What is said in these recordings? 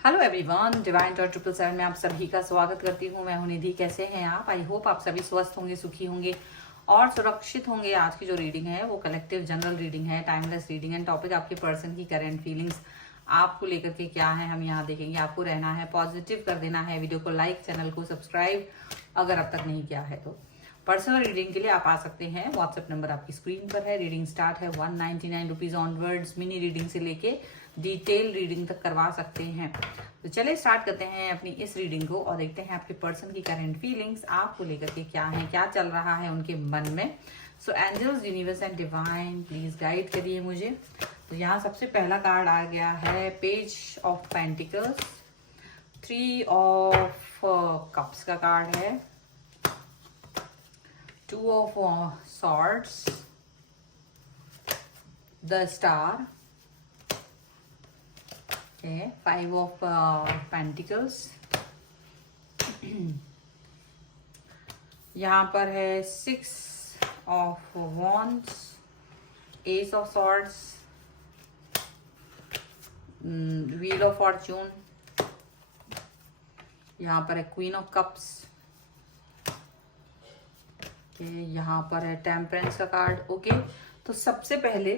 Hello everyone, divine taught 777 में आप सभी का स्वागत करती हूँ। मैं हूं निधि। कैसे हैं आप? आई होप आप सभी स्वस्थ होंगे, सुखी होंगे और सुरक्षित होंगे। आज की जो रीडिंग है वो कलेक्टिव जनरल रीडिंग है, टाइमलेस रीडिंग एंड टॉपिक आपके पर्सन की करेंट फीलिंग्स आपको लेकर के क्या है हम यहाँ देखेंगे। आपको रहना है पॉजिटिव, कर देना है वीडियो को लाइक, चैनल को सब्सक्राइब अगर अब तक नहीं किया है तो। पर्सनल रीडिंग के लिए आप आ सकते हैं। व्हाट्सएप नंबर आपकी स्क्रीन पर है। रीडिंग स्टार्ट है 199 रुपीज ऑनवर्ड्स। मिनी रीडिंग से लेके डिटेल रीडिंग तक करवा सकते हैं। तो चलिए स्टार्ट करते हैं अपनी इस रीडिंग को और देखते हैं आपके पर्सन की करंट फीलिंग्स आपको लेकर के क्या है, क्या चल रहा है उनके मन में। So angels, universe and divine please guide करिए मुझे। तो यहाँ सबसे पहला कार्ड आ गया है page of pentacles, 3 of cups का कार्ड है, 2 of swords, the star, okay, 5 of pentacles, यहाँ पर है 6 of wands, ace of swords, wheel of fortune, यहाँ पर है queen of cups, यहाँ पर है टेम्परेंस का कार्ड। ओके, तो सबसे पहले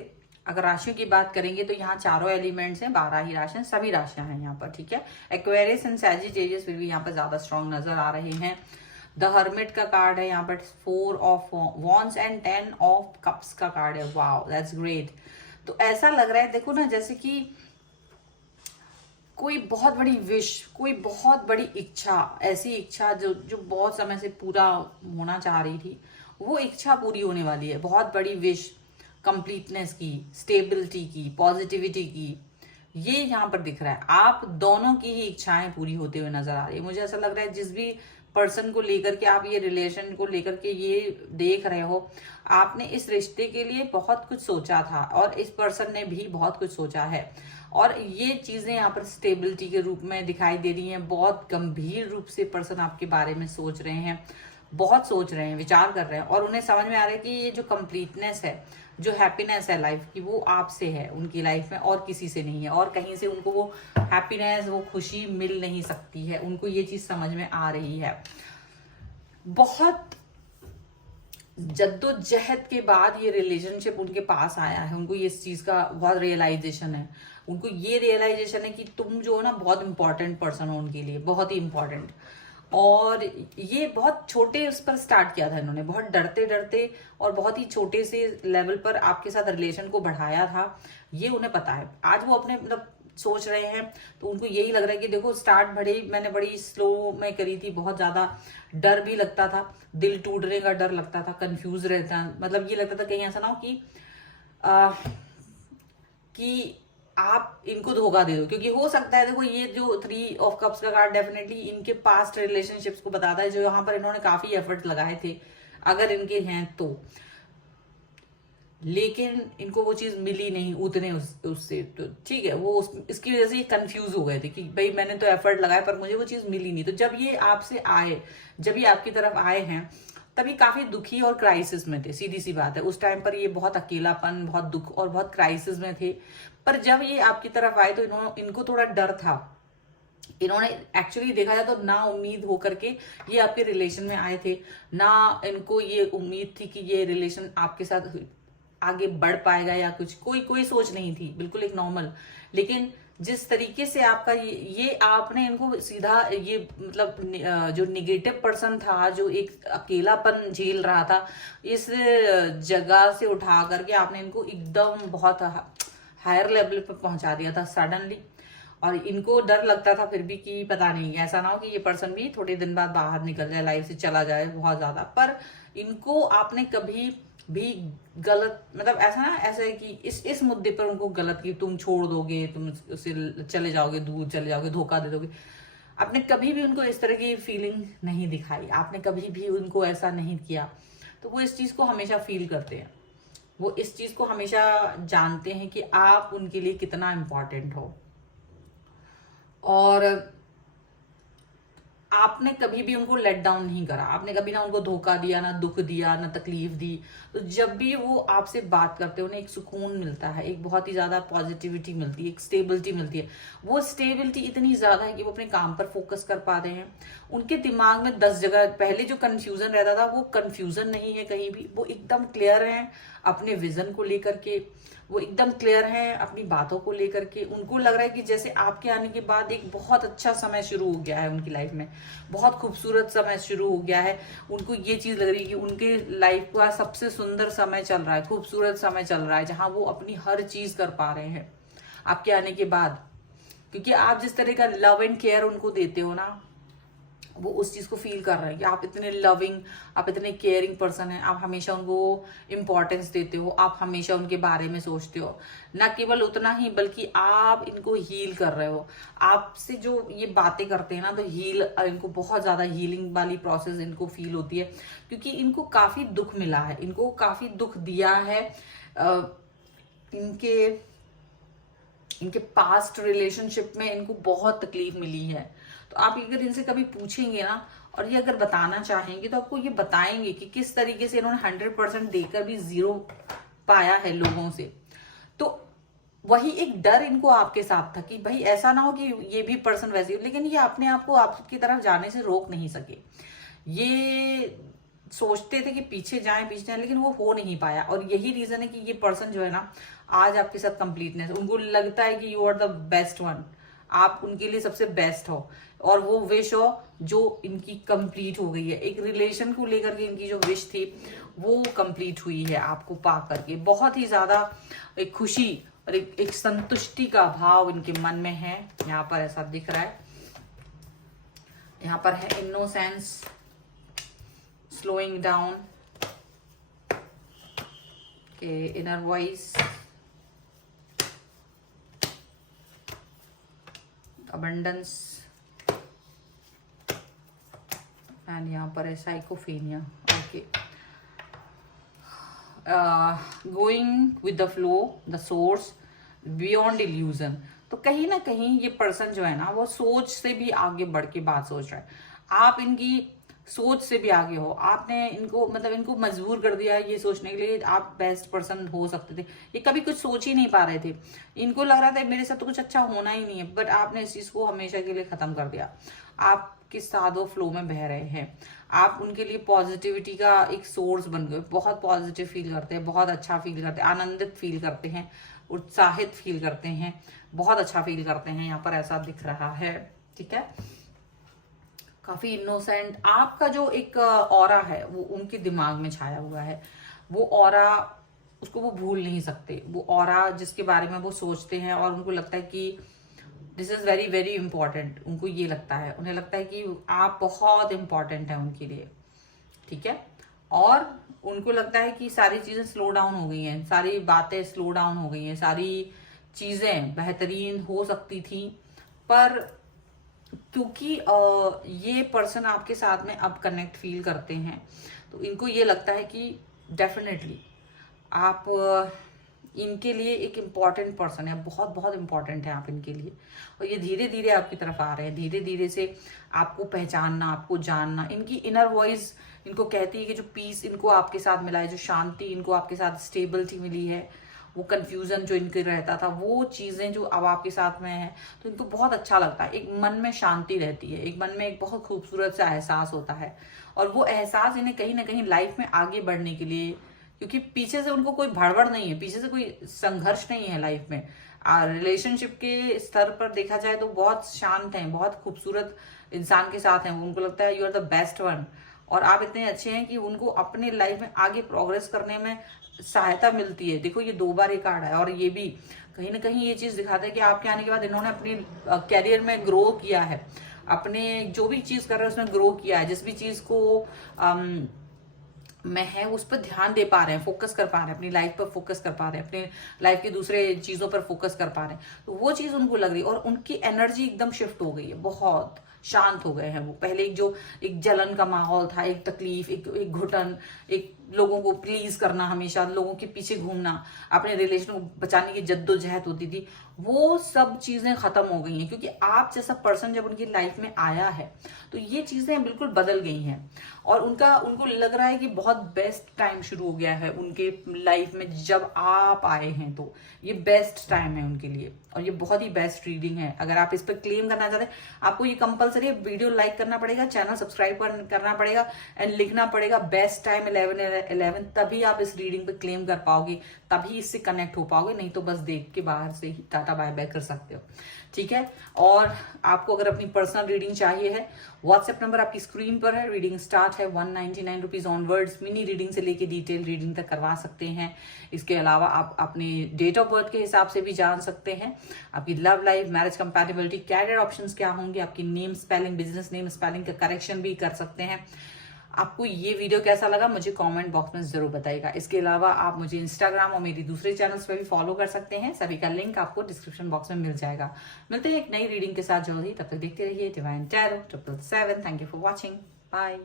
अगर राशियों की बात करेंगे तो यहाँ चारों एलिमेंट्स हैं, 12 ही राशियां, सभी राशियां हैं यहाँ पर। ठीक है, एक्वेरियस एंड सैजिटेरियस फिर भी यहाँ पर ज्यादा स्ट्रॉन्ग नजर आ रहे हैं। द हर्मिट का कार्ड है यहाँ पर, 4 of wands and 10 of cups का कार्ड है। Wow, that's great. तो ऐसा लग रहा है, देखो ना, जैसे कि कोई बहुत बड़ी विश, कोई बहुत बड़ी इच्छा, ऐसी इच्छा जो जो बहुत समय से पूरा होना चाह रही थी, वो इच्छा पूरी होने वाली है। बहुत बड़ी विश, कंप्लीटनेस की, स्टेबिलिटी की, पॉजिटिविटी की, ये यहाँ पर दिख रहा है। आप दोनों की ही इच्छाएं पूरी होते हुए नजर आ रही है। मुझे ऐसा लग रहा है जिस भी पर्सन को लेकर के आप ये रिलेशन को लेकर के ये देख रहे हो, आपने इस रिश्ते के लिए बहुत कुछ सोचा था और इस पर्सन ने भी बहुत कुछ सोचा है और ये चीजें यहाँ पर स्टेबिलिटी के रूप में दिखाई दे रही हैं। बहुत गंभीर रूप से पर्सन आपके बारे में सोच रहे हैं, बहुत सोच रहे हैं, विचार कर रहे हैं और उन्हें समझ में आ रहा है कि ये जो कंप्लीटनेस है, जो हैप्पीनेस है लाइफ की, वो आपसे है उनकी लाइफ में और किसी से नहीं है। और कहीं से उनको वो हैप्पीनेस, वो खुशी मिल नहीं सकती है। उनको ये चीज समझ में आ रही है। बहुत जद्दोजहद के बाद ये रिलेशनशिप उनके पास आया है। उनको ये इस चीज का बहुत रियलाइजेशन है। उनको ये रियलाइजेशन है कि तुम जो है ना, बहुत इंपॉर्टेंट पर्सन हो उनके लिए, बहुत ही इंपॉर्टेंट। और ये बहुत छोटे उस पर स्टार्ट किया था इन्होंने, बहुत डरते डरते और बहुत ही छोटे से लेवल पर आपके साथ रिलेशन को बढ़ाया था। ये उन्हें पता है। आज वो अपने मतलब सोच रहे हैं तो उनको यही लग रहा है कि देखो, स्टार्ट मैंने बड़ी स्लो में करी थी, बहुत ज्यादा डर भी लगता था, दिल टूटने का डर लगता था, कंफ्यूज रहता, मतलब ये लगता था कहीं ऐसा ना हो कि आप इनको धोखा दे दो। क्योंकि हो सकता है, देखो, ये जो 3 ऑफ कप्स का कार्ड डेफिनेटली इनके पास्ट रिलेशनशिप्स को बताता है, जो यहाँ पर इन्होंने काफी एफर्ट लगाए थे, अगर इनके हैं तो, लेकिन इनको वो चीज मिली नहीं उतने उससे। तो ठीक है, वो इसकी वजह से ये कंफ्यूज हो गए थे कि भाई मैंने तो एफर्ट लगाया पर मुझे वो चीज मिली नहीं। तो जब ये आपसे आए, जब ये आपकी तरफ आए हैं, तभी काफी दुखी और क्राइसिस में थे। सीधी सी बात है, उस टाइम पर ये बहुत अकेलापन, बहुत दुख और बहुत क्राइसिस में थे। पर जब ये आपकी तरफ आए तो इनको थोड़ा डर था। इन्होंने एक्चुअली देखा जाए तो ना उम्मीद होकर के ये आपके रिलेशन में आए थे, ना इनको ये उम्मीद थी कि ये रिलेशन आपके साथ आगे बढ़ पाएगा या कुछ, कोई सोच नहीं थी, बिल्कुल एक नॉर्मल। लेकिन जिस तरीके से आपका ये आपने इनको सीधा ये मतलब जो निगेटिव पर्सन था, जो एक अकेलापन झेल रहा था, इस जगह से उठा करके आपने इनको एकदम बहुत हायर लेवल पर पहुंचा दिया था सडनली। और इनको डर लगता था फिर भी कि पता नहीं ऐसा ना हो कि ये पर्सन भी थोड़े दिन बाद बाहर निकल जाए, लाइफ से चला जाए बहुत ज्यादा। पर इनको आपने कभी भी गलत, मतलब ऐसा ना, ऐसा है कि इस मुद्दे पर उनको गलत कि तुम छोड़ दोगे, तुम उससे चले जाओगे, दूर चले जाओगे, धोखा दे दोगे। आपने कभी भी उनको इस तरह की फीलिंग नहीं दिखाई, आपने कभी भी उनको ऐसा नहीं किया। तो वो इस चीज को हमेशा फील करते हैं, वो इस चीज को हमेशा जानते हैं कि आप उनके लिए कितना इंपॉर्टेंट हो। और आपने कभी भी उनको लेट डाउन नहीं करा, आपने कभी ना उनको धोखा दिया, ना दुख दिया, ना तकलीफ दी। तो जब भी वो आपसे बात करते हैं उन्हें एक सुकून मिलता है, एक बहुत ही ज्यादा पॉजिटिविटी मिलती है, एक स्टेबिलिटी मिलती है। वो स्टेबिलिटी इतनी ज्यादा है कि वो अपने काम पर फोकस कर पा रहे हैं। उनके दिमाग में 10 जगह, पहले जो कंफ्यूजन रहता था वो कंफ्यूजन नहीं है कहीं भी, वो एकदम क्लियर है अपने विजन को लेकर के, वो एकदम क्लियर है अपनी बातों को लेकर के। उनको लग रहा है कि जैसे आपके आने के बाद एक बहुत अच्छा समय शुरू हो गया है उनकी लाइफ में, बहुत खूबसूरत समय शुरू हो गया है। उनको ये चीज लग रही है कि उनके लाइफ का सबसे सुंदर समय चल रहा है, खूबसूरत समय चल रहा है, जहां वो अपनी हर चीज कर पा रहे हैं आपके आने के बाद। क्योंकि आप जिस तरह का लव एंड केयर उनको देते हो ना, वो उस चीज को फील कर रहे हैं कि आप इतने लविंग, आप इतने केयरिंग पर्सन हैं, आप हमेशा उनको इम्पोर्टेंस देते हो, आप हमेशा उनके बारे में सोचते हो। ना केवल उतना ही बल्कि आप इनको हील कर रहे हो। आपसे जो ये बातें करते हैं ना, तो इनको बहुत ज्यादा हीलिंग वाली प्रोसेस इनको फील होती है, क्योंकि इनको काफी दुख मिला है, इनको काफी दुख दिया है। इनके पास्ट रिलेशनशिप में इनको बहुत तकलीफ मिली है। तो आप अगर इनसे कभी पूछेंगे ना, और ये अगर बताना चाहेंगे, तो आपको ये बताएंगे कि किस तरीके से इन्होंने 100% देकर भी 0 पाया है लोगों से। तो वही एक डर इनको आपके साथ था कि भाई ऐसा ना हो कि ये भी पर्सन वैसे हो, लेकिन ये अपने आप को आपकी तरफ जाने से रोक नहीं सके। ये सोचते थे कि पीछे जाएं, लेकिन वो हो नहीं पाया। और यही रीजन है कि ये पर्सन जो है ना, आज आपके साथ कंप्लीटनेस, उनको लगता है कि you are the best one, आप उनके लिए सबसे बेस्ट हो, और वो विश हो जो इनकी कंप्लीट हो गई है। एक रिलेशन को लेकर के इनकी जो विश थी वो कंप्लीट हुई है आपको पा करके। बहुत ही ज्यादा एक खुशी और एक संतुष्टि का भाव इनके मन में है। यहाँ पर ऐसा दिख रहा है, यहाँ पर है इनोसेंस, स्लोइंग डाउन के इनर वॉइस, अबंडेंस, एंड यहाँ पर है psychophany. Okay, going with the flow, the source, beyond illusion. तो कहीं ना कहीं ये पर्सन जो है ना, वो सोच से भी आगे बढ़ के बात सोच रहा है। आप इनकी सोच से भी आगे हो, आपने इनको मतलब इनको मजबूर कर दिया ये सोचने के लिए आप बेस्ट पर्सन हो सकते थे। ये कभी कुछ सोच ही नहीं पा रहे थे, इनको लग रहा था मेरे साथ तो कुछ अच्छा होना ही नहीं है, बट आपने इस चीज को हमेशा के लिए खत्म कर दिया। आप किस सादो फ्लो में बह रहे हैं, आप उनके लिए पॉजिटिविटी का एक सोर्स बन गए। बहुत पॉजिटिव फील करते हैं, बहुत अच्छा फील करते हैं, आनंदित फील करते हैं, उत्साहित फील करते हैं, बहुत अच्छा फील करते हैं। यहाँ पर ऐसा दिख रहा है, ठीक है, काफी इनोसेंट। आपका जो एक ऑरा है वो उनके दिमाग में छाया हुआ है। वो ऑरा, उसको वो भूल नहीं सकते। वो ऑरा जिसके बारे में वो सोचते हैं और उनको लगता है कि this is very very important. उनको ये लगता है, उन्हें लगता है कि आप बहुत इंपॉर्टेंट है उनके लिए, ठीक है। और उनको लगता है कि सारी चीजें स्लो डाउन हो गई हैं, सारी बातें स्लो डाउन हो गई हैं, सारी चीजें बेहतरीन हो सकती थी, पर क्योंकि ये पर्सन आपके साथ में अब कनेक्ट फील करते हैं, तो इनको ये लगता है कि डेफिनेटली आप इनके लिए एक इम्पॉर्टेंट पर्सन है, बहुत बहुत इम्पॉर्टेंट है आप इनके लिए। और ये धीरे धीरे आपकी तरफ आ रहे हैं, धीरे धीरे से आपको पहचानना, आपको जानना। इनकी इनर वॉइस इनको कहती है कि जो पीस इनको आपके साथ मिला है, जो शांति इनको आपके साथ, स्टेबिलिटी मिली है, वो कंफ्यूजन जो इनके रहता था, वो चीजें जो अब आपके साथ में है, तो इनको बहुत अच्छा लगता है। एक मन में शांति रहती है, एक मन में एक बहुत खूबसूरत सा एहसास होता है, और वो एहसास इन्हें कहीं ना कहीं लाइफ में आगे बढ़ने के लिए, क्योंकि पीछे से उनको कोई भड़बड़ नहीं है, पीछे से कोई संघर्ष नहीं है लाइफ में। रिलेशनशिप के स्तर पर देखा जाए तो बहुत शांत हैं, बहुत खूबसूरत इंसान के साथ हैं। उनको लगता है you are the best one, और आप इतने अच्छे हैं कि उनको अपने लाइफ में आगे प्रोग्रेस करने में सहायता मिलती है। देखो ये 2 बार एक कार्ड है, और ये भी कहीं ना कहीं ये चीज दिखाता है कि आपके आने के बाद इन्होंने अपनी कैरियर में ग्रो किया है, अपने जो भी चीज कर रहे हैं उसमें ग्रो किया है। जिस भी चीज को में है उस पर ध्यान दे पा रहे हैं, फोकस कर पा रहे हैं, अपनी लाइफ पर फोकस कर पा रहे हैं, अपने लाइफ की दूसरे चीजों पर फोकस कर पा रहे हैं। तो वो चीज उनको लग रही है, और उनकी एनर्जी एकदम शिफ्ट हो गई है, बहुत शांत हो गए हैं वो। पहले एक जलन का माहौल था, एक तकलीफ, एक घुटन, एक लोगों को प्लीज करना, हमेशा लोगों के पीछे घूमना, अपने रिलेशन को बचाने की जद्दोजहद होती थी, वो सब चीजें खत्म हो गई हैं। क्योंकि आप जैसा पर्सन जब उनकी लाइफ में आया है तो ये चीजें बिल्कुल बदल गई हैं और उनको लग रहा है कि बहुत बेस्ट टाइम शुरू हो गया है उनके लाइफ में। जब आप आए हैं तो ये बेस्ट टाइम है उनके लिए और ये बहुत ही बेस्ट रीडिंग है। अगर आप इस पर क्लेम करना चाहते हैं, आपको ये कंपलसरी वीडियो लाइक करना पड़ेगा, चैनल सब्सक्राइब करना पड़ेगा एंड लिखना पड़ेगा बेस्ट टाइम 11/11, तभी आप इस रीडिंग पे क्लेम कर पाओगे, तभी इससे कनेक्ट हो पाओगे। नहीं तो बस देख के बाहर से ही टाटा बाय बाय कर सकते हो, ठीक है। और आपको अगर अपनी पर्सनल रीडिंग चाहिए है, व्हाट्सएप नंबर आपकी स्क्रीन पर है। रीडिंग स्टार्ट है 199 रुपीज ऑनवर्ड्स। मिनी रीडिंग से लेके डिटेल रीडिंग तक करवा सकते हैं। इसके अलावा आप अपने डेट ऑफ बर्थ के हिसाब से भी जान सकते हैं आपकी love life, marriage compatibility, career options क्या होंगे, आपकी name spelling, business name spelling का करेक्शन भी कर सकते हैं। आपको ये वीडियो कैसा लगा मुझे कमेंट बॉक्स में जरूर बताइएगा। इसके अलावा आप मुझे इंस्टाग्राम और मेरी दूसरे चैनल्स पे भी फॉलो कर सकते हैं, सभी का लिंक आपको डिस्क्रिप्शन बॉक्स में मिल जाएगा। मिलते हैं एक नई रीडिंग के साथ जल्द ही, तब तक देखते रहिए divine tarot 777। Thank you for watching, bye.